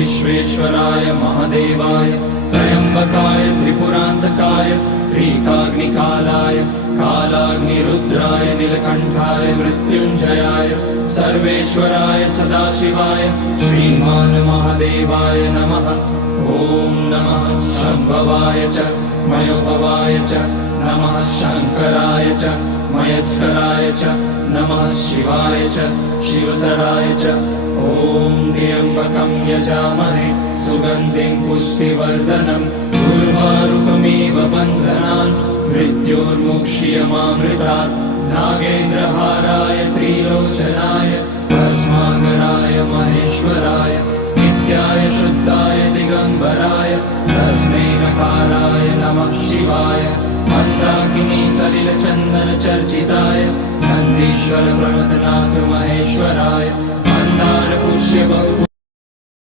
विश्वेश्वराय महादेवाय त्र्यंबकाय त्रिपुरांतकाय त्रिकाग्निकालाय कालाग्निरुद्राय नीलकंठाय मृत्युंजयाय सर्वेश्वराय सदाशिवाय श्रीमान महादेवाय नमः। ओम नमः शंभवाय च मयोभवाय च नमः शंकराय च मयस्कराय च नमः शिवाय च शिवतराय च। ओम त्र्यंबकं यजामहे सुगंधिं पुष्टिवर्धनम् उर्वारुकमिव बन्धनान् मृत्योर्मुक्षीयमामृतात्। नागेन्द्रहाराय त्रिलोचनाय भस्माकराय महेश्वराय नित्याय शुद्धाय दिगंबराय तस्मै नकाराय नमः शिवाय। मंदाकिनी सलिल चंदन चर्चिताय नंदीश्वर प्रमथनाथ महेश्वराय मंदार पुष्य बहु